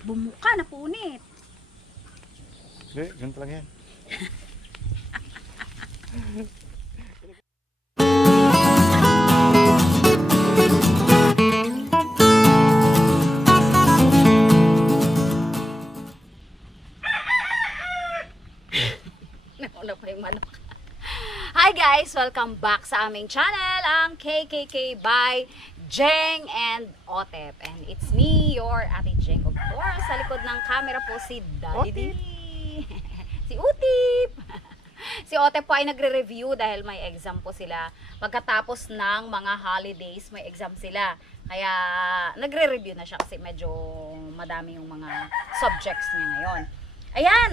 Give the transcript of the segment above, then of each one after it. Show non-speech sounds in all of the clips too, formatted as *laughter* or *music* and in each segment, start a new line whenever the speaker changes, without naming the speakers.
Bumuka na punit.
Hindi, ganito lang yan.
Nauna pa yung manok. Hi guys! Welcome back sa aming channel, ang KKK by Jeng and Otep. And it's me, your Ate. Sa likod ng camera po si Daddy *laughs* si Utip! *laughs* si Otep po ay nagre-review dahil may exam po sila. Pagkatapos ng mga holidays, may exam sila. Kaya nagre-review na siya kasi medyo madami yung mga subjects niya ngayon. Ayan!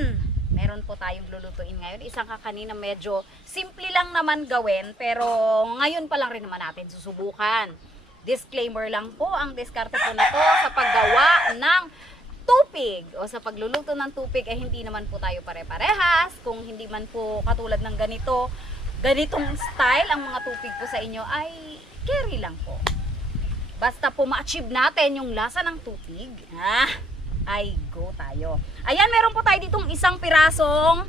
Meron po tayong lulutuin ngayon. Isang kakanin na medyo simple lang naman gawin pero ngayon pa lang rin naman natin susubukan. Disclaimer lang po, ang diskarte po na to sa paggawa ng tupig o sa pagluluto ng tupig ay hindi naman po tayo pare-parehas. Kung hindi man po katulad ng ganito, ganitong style ang mga tupig po sa inyo ay carry lang po. Basta po ma-achieve natin yung lasa ng tupig, ha? Ay, go tayo. Ayan, meron po tayo ditong isang pirasong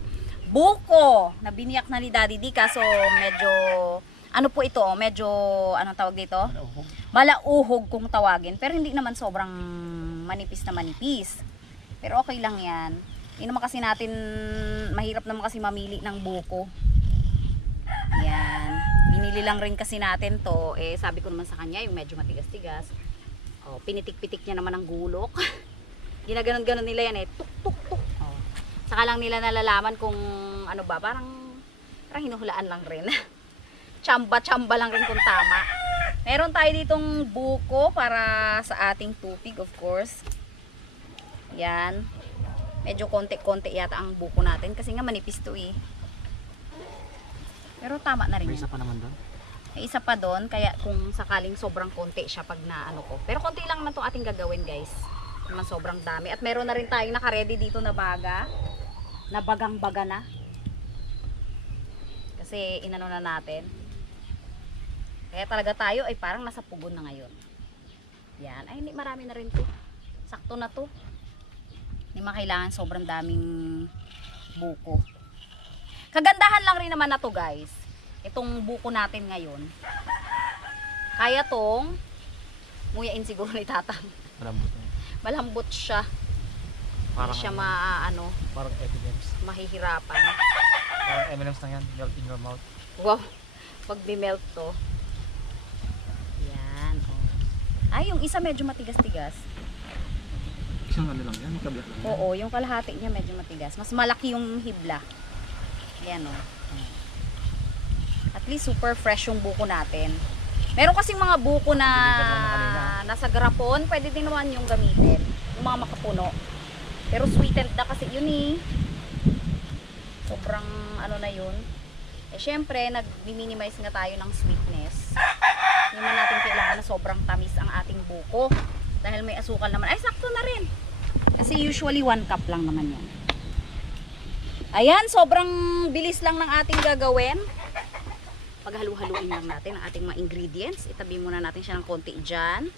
buko na biniyak na ni Daddy D kaso medyo ano po ito, medyo anong tawag dito? Malauhog kung tawagin, pero hindi naman sobrang manipis na manipis. Pero okay lang 'yan. Hindi naman kasi natin mahirap naman kasi mamili ng buko. Yan. Binili lang rin kasi natin to. Eh, sabi ko naman sa kanya, yung medyo matigas-tigas. Oh, pinitik-pitik niya naman ang gulok. *laughs* Ginaganon-ganon nila yan eh. Tuk, tuk, tuk. Oh. Saka lang nila nalalaman kung ano ba, parang, parang hinuhulaan lang rin. *laughs* Chamba-chamba lang rin kung tama. Meron tayo ditong buko para sa ating tupig, of course. Yan. Medyo konti-konti yata ang buko natin kasi nga manipis to eh. Pero tama na rin
May isa pa naman doon.
May isa pa doon, kaya kung sakaling sobrang konti siya pag naano ko. Pero konti lang naman itong ating gagawin guys. Naman sobrang dami. At meron na rin tayong nakaredy dito na baga. Na bagang-baga na. Kasi inano na natin. Kaya talaga tayo ay parang nasa pugon na ngayon. Yan. Ay, hindi marami na rin to. Sakto na to. Hindi makailangan sobrang daming buko. Kagandahan lang rin naman na to guys. Itong buko natin ngayon. Kaya tong nguyain siguro ni tatang.
Malambot na.
Malambot siya.
Parang,
Hindi siya ma, ano,
parang evidence.
mahihirapan.
Parang M&M's lang yan. Melt in your mouth.
Wow. Pag bimelt to. Yan. Oh. Ay, yung isa medyo matigas-tigas.
Isang ano lang yan. Kablat lang
Oo, yung kalahati niya medyo matigas. Mas malaki yung hibla. Yan o. At least super fresh yung buko natin. Meron kasing mga buko na
kanina.
nasa garapon, pwede din naman yung gamitin. Yung mga makapuno. Pero sweetened na kasi yun eh. Sobrang ano na yun. Eh syempre, nag-minimize nga tayo ng sweetness. Hindi man natin kailangan na sobrang tamis ang ating buko. Dahil may asukal naman. Ay, sakto na rin. Kasi usually 1 cup lang naman yan. Ayan, sobrang bilis lang ng ating gagawin. Paghalu-haluin lang natin ang ating mga ingredients. Itabi muna natin siya ng konti dyan.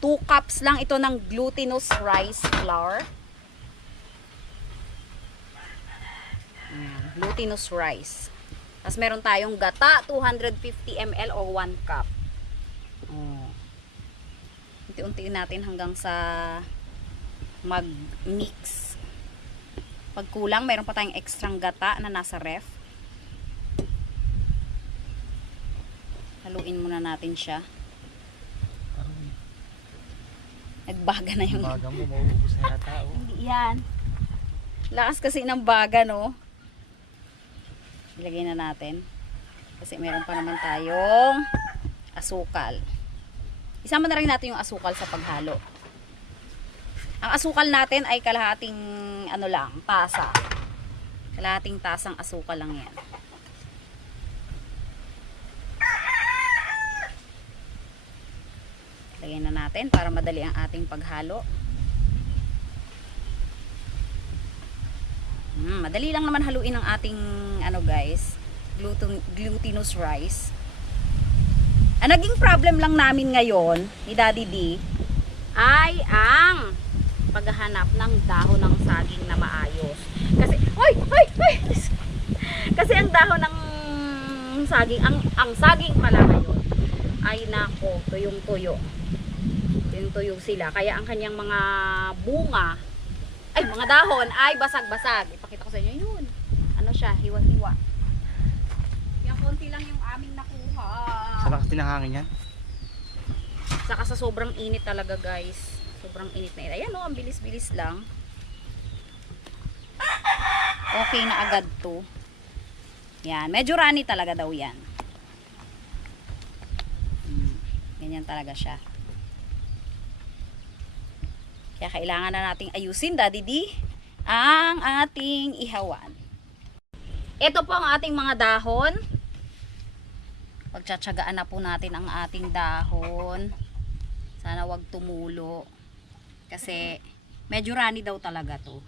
2 cups lang ito ng glutinous rice flour. Ayan, glutinous rice. Tapos meron tayong gata, 250 ml or 1 cup. Oh. Unti-untiin natin hanggang sa mag-mix. Pag kulang, mayroon pa tayong extrang gata na nasa ref. Haluin muna natin siya. Nagbaga na yung...
baga mo, mauubos na yata. Oh.
Hindi yan. Lakas kasi ng baga, no? Ilagay na natin. Kasi meron pa naman tayong asukal. Isama na rin natin yung asukal sa paghalo. Ang asukal natin ay kalahating ano lang, tasa. Kalahating tasang asukal lang yan. Lagyan na natin para madali ang ating paghalo. Mm, madali lang naman haluin ang ating ano guys, gluten, glutinous rice. Ang naging problem lang namin ngayon ni Daddy D, ay ang paghahanap ng dahon ng saging na maayos. Kasi, oy, oy, oy! *laughs* Kasi ang dahon ng saging, ang, ang saging pala ngayon ay nako, tuyong tuyo. Tuyong tuyo sila. Kaya ang kanyang mga bunga, ay mga dahon ay basag-basag. Ipakita ko sa inyo yun. Ano siya, hiwa-hiwa. Yung konti lang yung aming nakuha.
Sa lakas din ng hangin yan.
Saka sa sobrang init talaga guys. Sobrang init na init. Ayan o, ang bilis-bilis lang. Okay na agad to. Yan. Medyo runny talaga daw yan. Mm, Ganyan talaga siya. Kaya kailangan na nating ayusin, Daddy D, ang ating ihawan. Ito po ang ating mga dahon. Pagtsatsagaan na po natin ang ating dahon. Sana wag tumulo. Kasi medyo runny daw talaga to.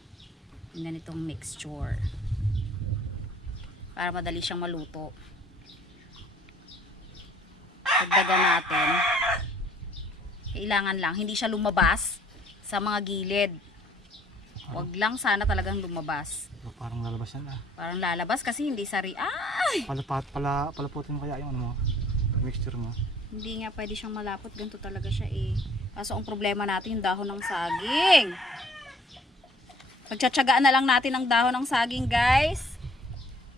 Yung ganitong mixture. Para madali siyang maluto. Dagdagan natin. Kailangan lang, hindi siya lumabas sa mga gilid. Wag lang sana talagang lumabas.
So, parang lalabas yan ah.
Parang lalabas kasi hindi sari. Ay!
Palapat, pala, palaputin mo kaya yung ano mo. Mixture mo.
Hindi nga pwede siyang malapot. Ganito talaga siya eh. Kaso ang problema natin yung dahon ng saging. Pagtsatsagaan na lang natin ang dahon ng saging guys.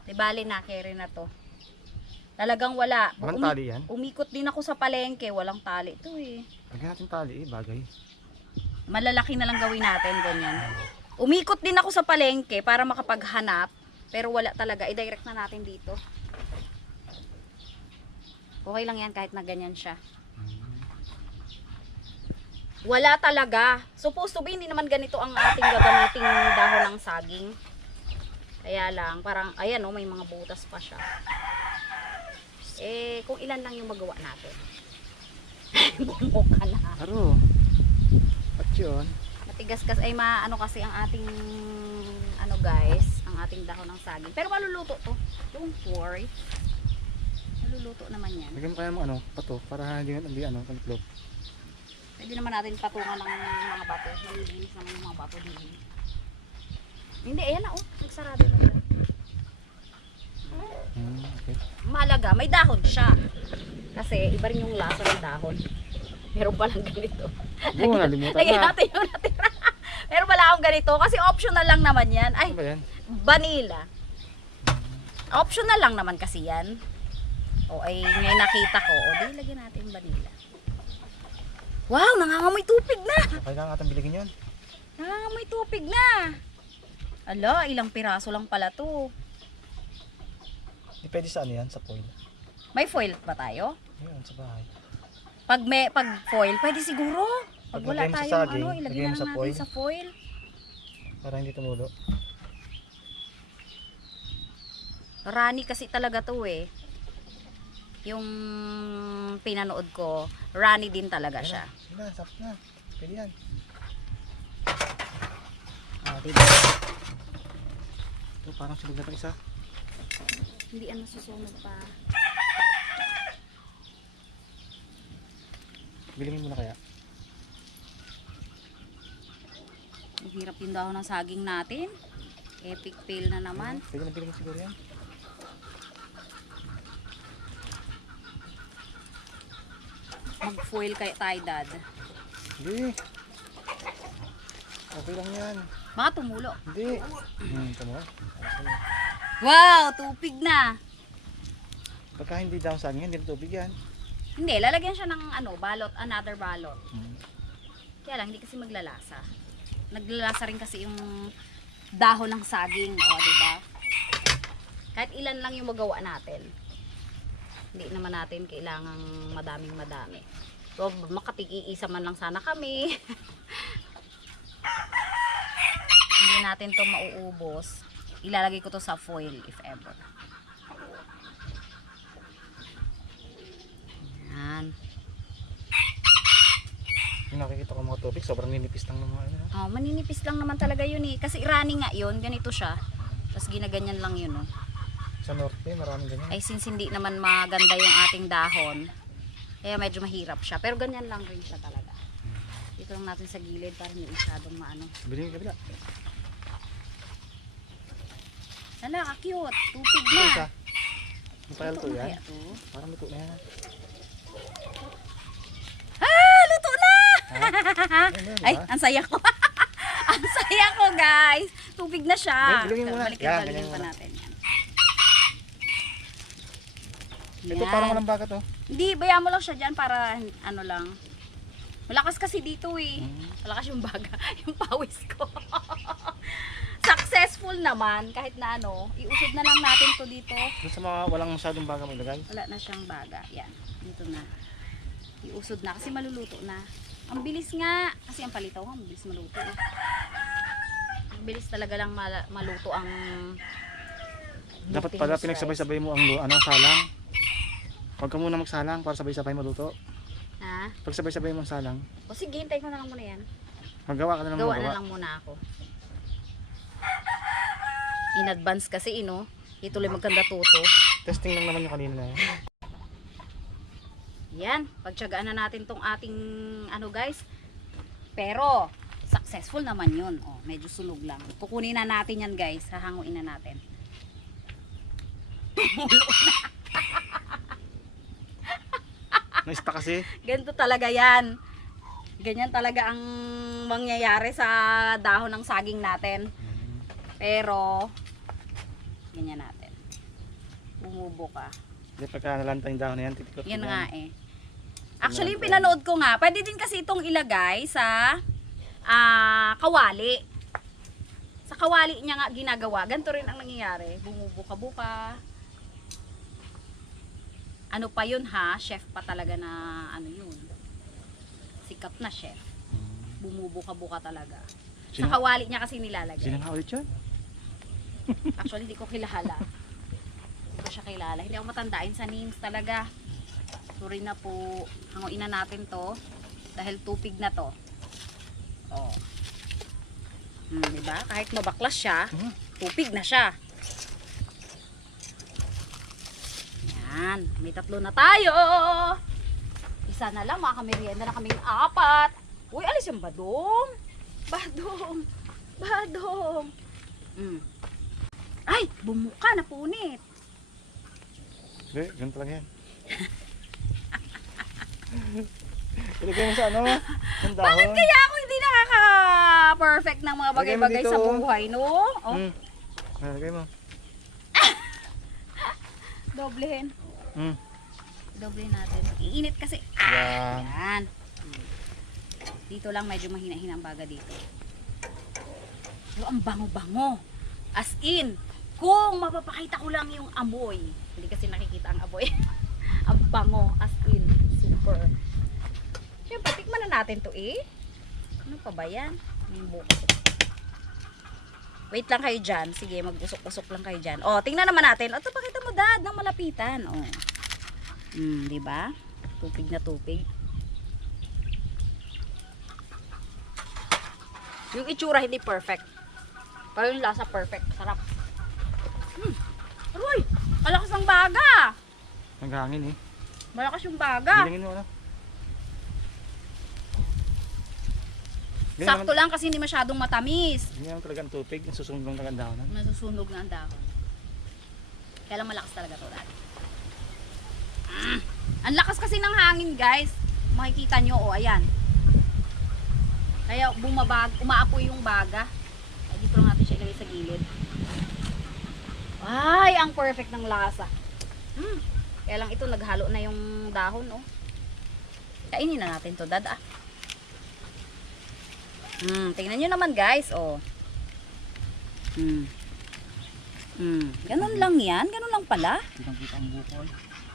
Di bali na, carry na to. Talagang wala.
Walang tali yan.
Umikot din ako sa palengke. Walang tali ito eh.
Lagyan natin tali eh, bagay.
Malalaki na lang gawin natin, ganyan. Umikot din ako sa palengke para makapaghanap. Pero wala talaga. I-direct na natin dito. Okay lang yan kahit na ganyan siya. Wala talaga. Supposed to be, hindi naman ganito ang ating gagamiting dahon ng saging. Kaya lang, parang, ayan o, may mga butas pa siya. Eh, kung ilan lang yung magawa natin. *laughs* Bumuka na.
Aro. At yun.
Matigas kasi ay maano kasi ang ating ano guys, ang ating dahon ng saging. Pero maluluto to. Don't worry. Maluluto naman yan.
Lagyan mo kaya mo ano, pato, para hindi, hindi ano, kaliklop.
Pwede naman natin patungan ng mga bato. Malilinis naman yung mga bato din. Hindi, ayan na oh. Nagsarado na siya.
Hmm, okay.
Malaga, may dahon siya. Kasi iba rin yung lasa ng dahon. Meron palang ganito.
Oo, nalimutan
Lagyan
na.
natin yung natira. *laughs* Meron pala akong ganito. Kasi optional lang naman yan. Ay,
Ano ba yan?
vanilla. Optional lang naman kasi yan. O ay ngayon nakita ko, o di lagyan natin yung vanilla. Wow, nangangamoy tupig na.
Kailangan natin biligin yun.
Nangangamoy tupig na. Ala, ilang piraso lang pala to.
Hindi pwede sa ano yan, sa foil.
May foil ba tayo?
Ayun, sa bahay.
Pag may pag foil, pwede siguro. Pag
Pag
wala
mo sa saging,
ano, ilagay
lagay
na lang
sa
natin
foil.
sa foil.
Para hindi tumulo.
Rani kasi talaga to eh. Yung pinanood ko, Rani din talaga siya.
Sige na, sap na. Pwede yan.
O, diba?
Ito, parang sunog na itong isa.
Hindi ano susunod pa.
Bilingin mo na kaya.
Ang hirap yung dahon ng saging natin. Epic fail na naman.
Pwede na bilingin siguro yan.
Mag-foil kaya tayo, dad.
Hindi. Okay lang yan.
Baka tumulo.
Hindi. Hmm, mo.
Wow, tupig na.
Pagka hindi down sa akin, hindi na tubig yan.
Hindi, lalagyan siya ng ano, balot, another balot.
Hmm.
Kaya lang, hindi kasi maglalasa. Naglalasa rin kasi yung dahon ng saging, o, di ba? Kahit ilan lang yung magawa natin. Hindi naman natin kailangang madaming madami. So, makatig-iisa man lang sana kami. *laughs* hindi natin to mauubos. Ilalagay ko to sa foil if ever. Yan.
Yung nakikita ko mga tubig, sobrang ninipis lang ng mga ano.
Oh, maninipis lang naman talaga yun eh. Kasi running nga yun, ganito siya. Tapos ginaganyan lang yun oh.
Sa norte, maraming ganyan.
Ay since hindi naman maganda yung ating dahon, kaya medyo mahirap siya. Pero ganyan lang rin siya talaga. Dito lang natin sa gilid para hindi masyadong maano.
Bili yung kabila.
Lala, ka-cute. Tupig
Ito
na.
isa. Ano kaya
na
yan?
to?
Parang luto na yan.
Ah! Luto na!
Na,
Ay, ang saya ko. *laughs* ang saya ko, guys. Tubig na siya.
Bilhin mo muna.
Balikan,
Yan,
balikan
ganyan
pa natin yan.
Ito
Yan.
parang walang baka to.
Hindi, bayaan mo lang siya dyan para ano lang. Malakas kasi dito eh.
Hmm.
Malakas yung baga, *laughs* yung pawis ko. *laughs* Successful naman, kahit na ano, iusod na lang natin to dito.
Doon sa mga walang masyadong baga may lagay.
Wala na siyang baga. Yan, dito na. Iusod na kasi maluluto na. Ang bilis nga, kasi ang palitaw nga, mabilis maluto. Eh. Ang bilis talaga lang mala- maluto ang
Dapat pala pinagsabay-sabay mo ang lu- ano, salang. Huwag ka muna magsalang para sabay-sabay maluto.
Ha?
Pag sabay-sabay mo ang salang,
O sige, hintayin ko na lang muna yan.
magawa ka na lang
Gawa
magawa.
na lang muna ako. In advance kasi, ino. Ituloy magkanda tuto.
Testing lang naman yung kanina na yan.
Yan, pagtyagaan na natin tong ating ano guys. Pero successful naman 'yun. Oh, medyo sulog lang. Kukunin na natin 'yan guys. Hahanguin na natin.
Na-stuck kasi.
Ganito talaga 'yan. Ganyan talaga ang mangyayari sa dahon ng saging natin. Pero ganyan natin. Bumubo ka.
Hindi pagka nalanta yung dahon na yan, titikot
Yan nga eh. Actually, yung pinanood ko nga, pwede din kasi itong ilagay sa ah, kawali. Sa kawali niya nga ginagawa. Ganito rin ang nangyayari. Bumubuka-buka. Ano pa yun ha? Chef pa talaga na ano yun. Sikat na chef. Bumubuka-buka talaga. Sa
Sino,
kawali niya kasi nilalagay.
sino nga ulit yun?
Actually, hindi ko kilala. Hindi ko siya kilala. Hindi ako matandain sa names talaga. Sorry na po. Hanguin na natin to. Dahil tupig na to. Oh. Hmm, diba? Kahit mabaklas siya,
Mhm.
tupig na siya. Yan. May tatlo na tayo. Isa na lang. Makakamiryenda na kaming apat. Uy, alis yung badong. Badong. Badong. Mm. Ay, bumuka na punit.
Hindi, ganun talaga yan. *laughs* Ilagay mo sa ano? Ang dahon.
Bakit kaya ako hindi nakaka-perfect ng mga bagay-bagay sa
oh.
buhay, no? Oh,
Mm. Ah, Lagay mo. *laughs*
doblehin.
Mm.
Doblehin natin. Iinit kasi.
Yan.
Yan. Dito lang medyo mahina-hina ang baga dito. Pero ang bango-bango. As in, kung mapapakita ko lang yung amoy. Hindi kasi nakikita ang amoy. *laughs* ang bango. As in, super. Siyempre, tikman na natin to eh. Ano pa ba yan? May. Wait lang kayo dyan. Sige, mag-usok-usok lang kayo dyan. O, tingnan naman natin. O, pakita mo dad, ng malapitan. O. Hmm, di ba? Tupig na tupig. Yung itsura hindi perfect. Pero yung lasa perfect. Sarap. Malakas ang baga!
Naghangin eh.
Malakas yung baga.
Bilangin mo ano? Ganyan
Sakto
naman,
lang kasi hindi masyadong matamis.
ganyan naman talaga ang tupig. Nasusunog lang talaga ang dahonan.
Nasusunog na ang dahon. Kaya lang malakas talaga to dati. Mm. Ang lakas kasi ng hangin guys. Makikita nyo oh, ayan. Kaya bumabag, umaapoy yung baga. Ay, dito lang natin siya ilagay sa gilid. Ay, ang perfect ng lasa. Mm. Kaya lang ito naghalo na yung dahon oh. Kainin na natin to, dada. Hmm, tingnan nyo naman guys, oh. Hmm. Hmm, ganun lang yan, ganun lang pala.
Kitang kita ang bukol.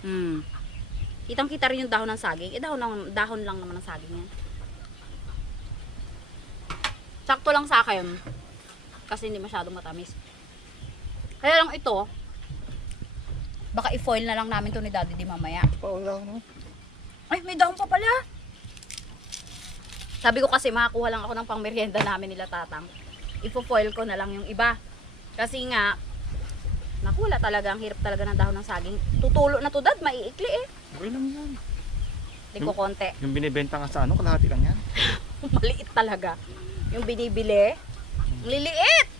Hmm. Kitang kita rin yung dahon ng saging. Eh, dahon, lang, dahon lang naman ng saging yan. Sakto lang sa akin. Kasi hindi masyadong matamis. Kaya lang ito, baka i-foil na lang namin to ni daddy di mamaya.
Paula ako naman.
Ay, may dahon pa pala. Sabi ko kasi makakuha lang ako ng pangmeryenda namin nila tatang. Ifo-foil ko na lang yung iba. Kasi nga, nakula talaga, ang hirap talaga ng dahon ng saging. Tutulo na to dad, maiikli eh.
Okay lang yan.
Hindi ko konti.
Yung binibenta nga sa ano, kalahati lang yan. *laughs*
Maliit talaga. Yung binibili. Ang Liliit!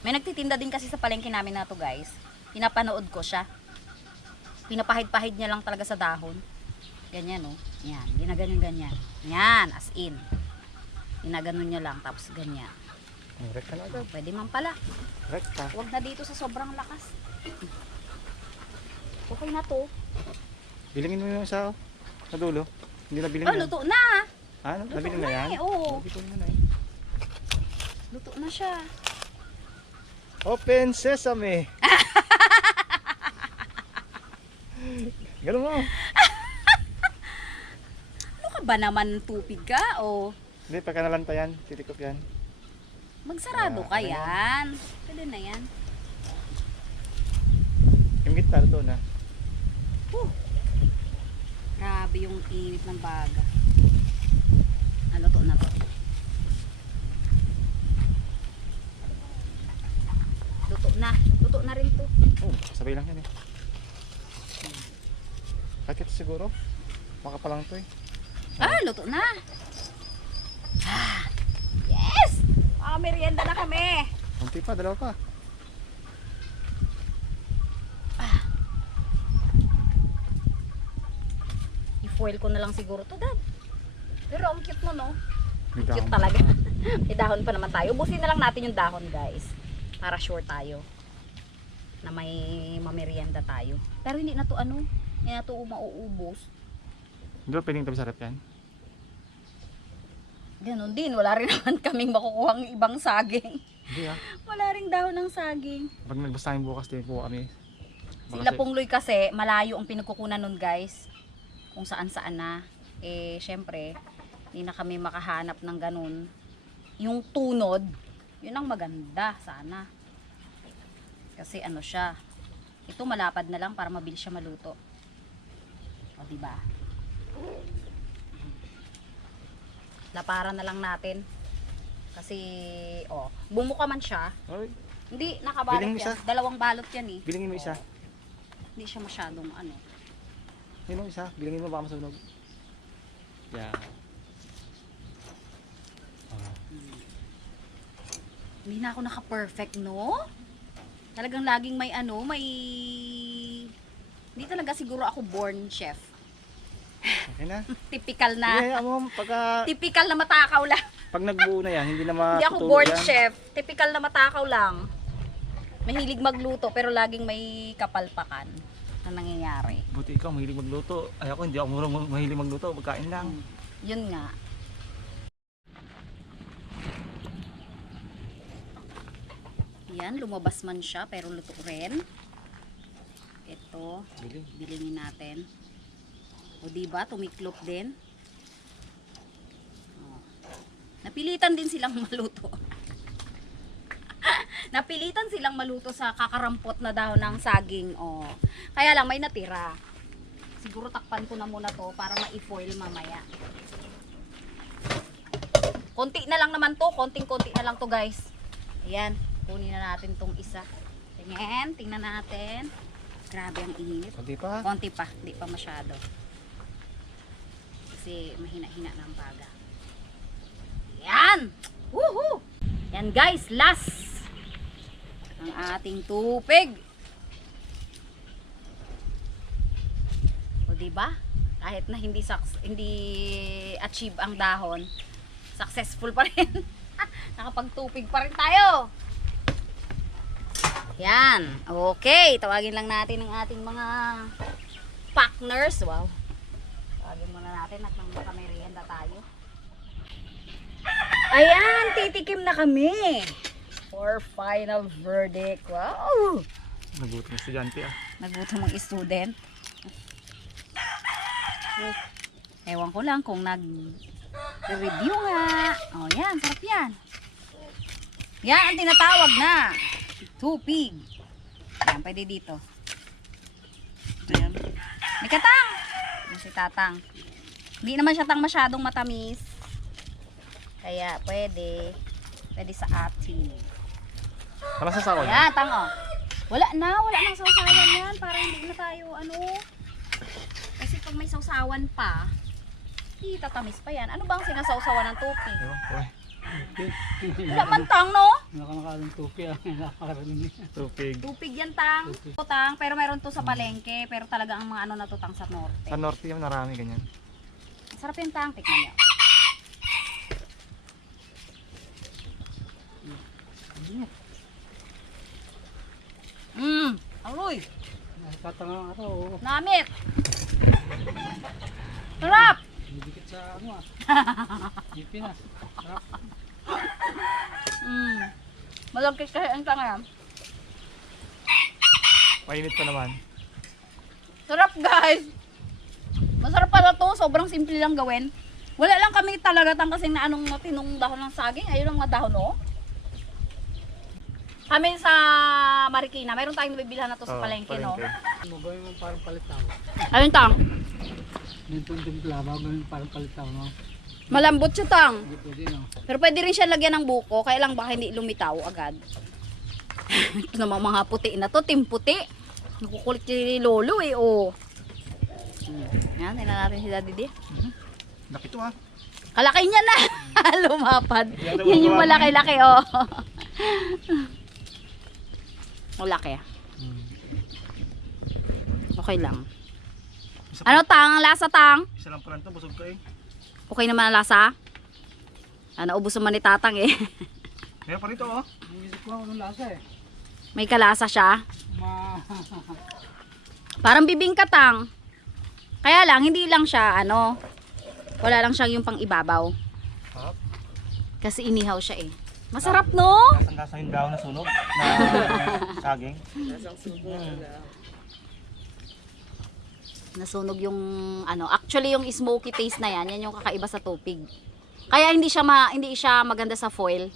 May nagtitinda din kasi sa palengke namin na to guys. Pinapanood ko siya. Pinapahid-pahid niya lang talaga sa dahon. Ganyan oh. Yan. Ginaganyan ganyan. Yan. As in. Ginaganon niya lang. Tapos ganyan.
Rekta na agad.
Pwede man pala.
Rekta.
Huwag na dito sa sobrang lakas. Okay na to.
Bilingin mo yung isa oh. Sa dulo. Hindi na biling
Oh, luto na.
Ah,
Luto
na
na
yan?
eh, oo.
Nabiling na eh.
Luto na siya.
Open sesame. *laughs* Ganun mo.
Ano ka ba naman tupig ka? O
Hindi, pagka nalanta yan, titikop yan.
magsarado
Ah,
ka
ano?
yan. Pwede na yan.
Yung gitna doon na.
Huh. Grabe yung init ng baga. Ah, luto na to. Luto na. Luto na rin to.
Oh, sabay lang yan eh. Bakit siguro? Baka pa lang to eh.
Ah, luto na. Ah, yes! Ah, merienda na kami.
Kunti pa, dalawa pa.
I-foil ko na lang siguro to, Dad. Pero ang cute mo, no?
May
Cute talaga. *laughs* May dahon pa naman tayo. Ubusin na lang natin yung dahon, guys. Para sure tayo na may mamerienda tayo. Pero hindi na to ano, hindi na to mauubos.
Hindi ba pwedeng tabi sa rep yan?
Ganon din, wala rin *laughs* naman kaming makukuhang ibang saging.
Hindi ah.
Wala ring dahon ng saging.
Pag nagbasta bukas, din po kami. Baka
Sila Pongloy kasi, malayo ang pinagkukunan nun guys. Kung saan saan na. Eh, syempre, hindi na kami makahanap ng ganun. Yung tunod, yun ang maganda sana. Kasi ano siya, ito malapad na lang para mabilis siya maluto. O, di ba? Laparan na lang natin. Kasi, oh, bumuka man siya.
Ay,
Hindi, nakabalot
Biling
yan.
isa.
Dalawang balot yan eh.
bilingin mo isa.
Hindi siya masyadong ano.
Yun mo isa. Bilingin mo baka masunog. Yan. Ah,
Hindi na ako naka-perfect, no? Talagang laging may ano, may... Hindi talaga siguro ako born chef.
okay na. *laughs*
Typical na.
Yeah, mo, pagka,
Typical na matakaw lang. *laughs*
pag nagbuo na yan, hindi na matutulo
Hindi ako born
yan.
chef. Typical na matakaw lang. Mahilig magluto pero laging may kapalpakan na nangyayari.
Buti ikaw, mahilig magluto. Ay ako, hindi ako murang mahilig magluto. Magkain lang.
Yun nga. Yan, lumabas man siya pero luto rin. Ito,
Biling.
bilingin natin. O diba, tumiklop din. O. Napilitan din silang *laughs* maluto. *laughs* Napilitan silang maluto sa kakarampot na dahon ng saging. O. Kaya lang may natira. Siguro takpan ko na muna to para ma-foil mamaya. Konti na lang naman to, konting-konti na lang to guys. Ayan, kunin na natin tong isa. Tingnan, tingnan natin. Grabe ang init.
Kunti pa.
Konti pa, hindi pa masyado. Kasi mahina-hina na ang baga. Yan! Woohoo! Yan guys, last! Ang ating tupig. O diba? Kahit na hindi hindi achieve ang dahon, successful pa rin. *laughs* Nakapagtupig pa rin tayo. Yan. Okay. Tawagin lang natin ang ating mga partners. Wow. Tawagin muna natin at nang makamerienda tayo. Ayan. Titikim na kami. For final verdict. Wow.
Nagutom ng estudyante ah.
Nagutom ang student. Ewan ko lang kung nag review nga. Oh, yan. Sarap yan. Yan ang tinatawag na tupig. Yan, pwede dito. Ayan. May katang. Yan si tatang. Hindi naman siya tang masyadong matamis. Kaya pwede. Pwede sa atin.
Wala sa sawa niya.
Ayan, tang oh. Wala na, wala nang sausawan yan. Para hindi na tayo, ano. Kasi pag may sausawan pa, Kita tamis pa yan. Ano bang sinasawsawan ng tupig?
Ewan ko eh. *laughs*
Wala man tang, no?
Nakamakalang tupi ah. Nakakarating
Tupig.
Tupig yan tang. Tang, pero meron to sa palengke. Pero talaga ang mga ano na to tang sa norte.
Sa norte yung marami ganyan.
Sarap yung tang. Tikman niyo. Mmm, aroy.
Nakatangang araw.
Namit. Sarap.
Didikit sa ano ah. *laughs* Ipin ah. Sarap.
Mmm. Malagkit kasi ang tanga yan.
Mainit pa naman.
Sarap guys. Masarap pala to. Sobrang simple lang gawin. Wala lang kami talaga tang kasing na anong tinong dahon ng saging. Ayun ang mga dahon oh. Kami sa Marikina, mayroon tayong nabibilhan na to sa
Oo,
palengke, no?
Ano ba yung parang palitaw?
Ayun tang.
Dito yung timpla ba? Ganun parang palitaw no?
Malambot siya tang.
Hindi pwede no?
Pero pwede rin siya lagyan ng buko, kaya lang baka hindi lumitaw agad. *laughs* Ito naman mga puti na to, timputi. Nakukulit si Lolo eh, oh. Yan, tingnan natin si Daddy D.
Laki to ah.
Kalaki niya na. *laughs* Lumapad.
Yan
yung malaki-laki, oh. *laughs* Malaki ah.
Hmm.
Okay lang.
Isa,
Ano tang? Ang lasa tang?
isa lang pala ito, busog ka eh.
Okay naman ang lasa? Ah, naubos naman ni tatang eh. *laughs*
Kaya pa rito oh.
Ang isip ko anong lasa eh.
May kalasa siya.
Ma... *laughs*
Parang bibingka tang. Kaya lang, hindi lang siya, ano, wala lang siyang yung pang ibabaw.
Sarap.
Kasi inihaw siya eh. Masarap, no?
Lasang lasa yung daon na sunog na *laughs* saging.
Nasunog yung, ano, actually yung smoky taste na yan, yan yung kakaiba sa tupig. Kaya hindi siya, ma, hindi siya maganda sa foil.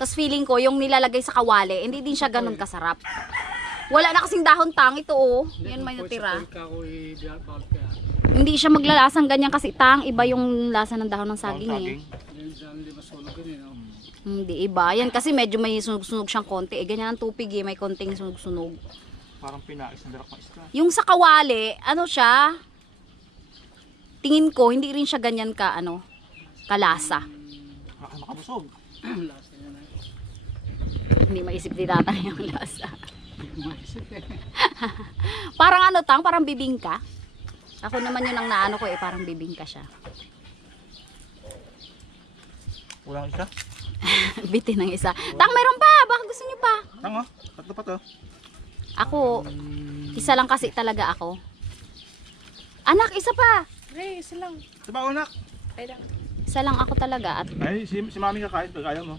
Tapos feeling ko, yung nilalagay sa kawali, hindi din siya ganun kasarap. Wala na kasing dahon tang, ito oh. Yan may natira. Hindi siya maglalasang ganyan kasi tang, iba yung lasa ng dahon ng saging eh.
Hindi
iba. Yan kasi medyo may sunog-sunog siyang konti. Eh, ganyan ang tupig eh. May konting sunog-sunog.
Parang pinais ng darak isda.
Yung sa kawali, ano siya? Tingin ko, hindi rin siya ganyan ka, ano, kalasa.
Baka makabusog.
lasa niya na.
Hindi maisip ni tatay yung lasa.
Eh. *laughs*
Parang ano tang, parang bibingka. Ako naman yun ang naano ko eh, parang bibingka siya.
Walang isa. *laughs*
Bitin ng isa. Tang, meron pa! Baka gusto niyo pa?
Tango, tatlo pa to.
Ako, isa lang kasi talaga ako. Anak, isa pa!
Re, isa lang.
Ba anak?
Ay lang.
Isa lang ako talaga at
Ay, si, si mami kakain pag ayaw mo.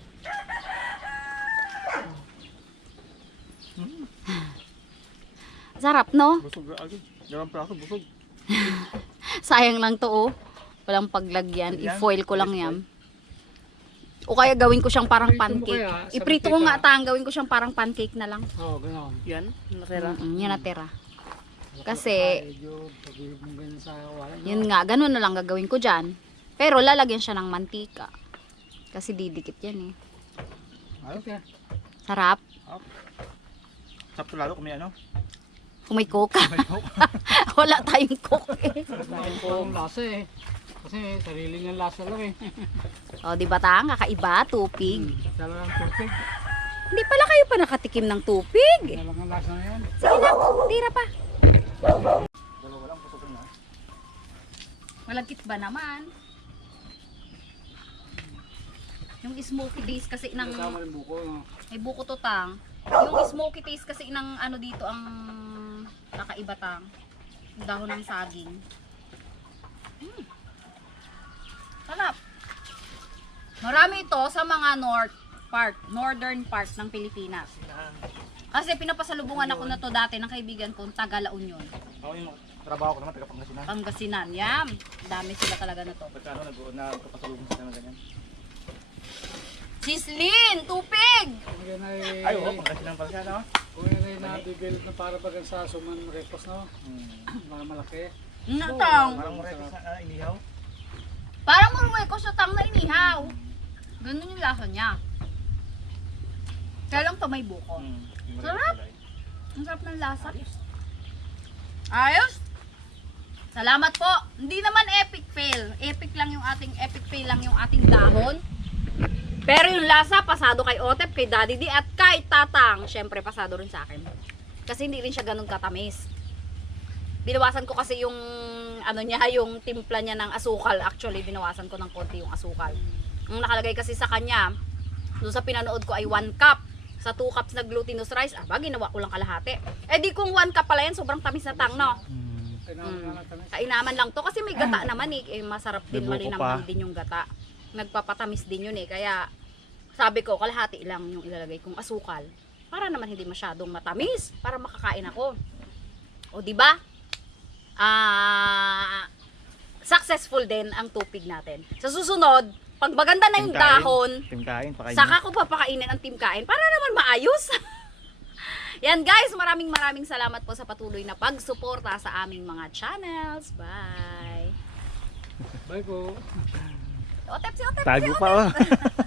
*sighs*
sarap no?
Busog agad. Dalawang praso, busog. *laughs*
Sayang lang to oh. Walang paglagyan.
Yan.
I-foil ko lang yan. O kaya gawin ko siyang parang
mo
pancake.
kaya, sa
Iprito ko
mantika.
nga tang, gawin ko siyang parang pancake na lang.
Oo, oh, gano'n.
Yan, natira.
Mm, yan natira. Kasi,
Medyo sa wala.
yun nga, ganun na lang gagawin ko dyan. Pero lalagyan siya ng mantika. Kasi didikit yan eh.
Ayos.
Okay.
Sarap.
Sakto lalo kung may ano.
Kung may coke.
May coke. *laughs*
Wala tayong coke eh.
Po ang lasa eh. Kasi sarili niyang lasa lang eh. *laughs*
O, di ba tang? Kakaiba, tupig.
Talagang tupig.
Hindi pala kayo pa nakatikim ng tupig.
Talagang lasa na yan.
Sige na, tira pa.
Dalawa lang, busog na.
Malagkit ba naman? Yung smoky taste kasi ng...
Rin buko. no?
May buko to tang. Yung smoky taste kasi ng ano dito ang kakaiba tang. Yung dahon ng saging. Mm. Sarap. Marami ito sa mga north part, northern part ng Pilipinas. Kasi pinapasalubungan ako na to dati ng kaibigan kong taga La Union,
Ako yung trabaho ko naman, taga Pangasinan.
Pangasinan. Yam. Dami sila talaga na to.
Pagka ano, nag- nagkapasalubong sila ng ganyan.
Sislin! Tupig!
Yan. Ay,
oo, Pangasinan pala siya, no?
Kung yan ay nabibilot na para bagan sa suman repos no?
Hmm.
Mga malaki.
Natang.
Parang muray ko sa ah, inihaw.
Parang ko sa tang na inihaw. Ganun yung lasa niya. Kaya lang to may buko.
Hmm.
Sarap! Ang sarap ng lasa. Ayos! Salamat po. Hindi naman epic fail. Epic lang yung ating epic fail lang yung ating dahon. Pero yung lasa, pasado kay Otep, kay Daddy D, at kay Tatang, syempre pasado rin sa akin. Kasi hindi rin siya ganun katamis. Binawasan ko kasi yung ano niya, *laughs* yung timpla niya ng asukal. Actually, binawasan ko ng konti yung asukal. Ang nakalagay kasi sa kanya, doon sa pinanood ko ay 1 cup. Sa 2 cups na glutinous rice, aba, ginawa ko lang kalahati. Eh di kung 1 cup pala yan, sobrang tamis na tang, no?
Hmm.
Mm. Kainaman lang to kasi may gata naman eh. eh masarap din
pa.
din yung gata. Nagpapatamis din yun eh. Kaya sabi ko kalahati lang yung ilalagay kong asukal para naman hindi masyadong matamis para makakain ako. O di ba? Ah successful din ang tupig natin. Sa susunod, pag maganda na yung
Team kain.
dahon,
Team kain, pakain
Saka ko papakainin ang team kain para naman maayos. *laughs* Yan guys, maraming maraming salamat po sa patuloy na pagsuporta sa aming mga channels. Bye.
Bye po.
Otep si Otep.
Tago pa oh.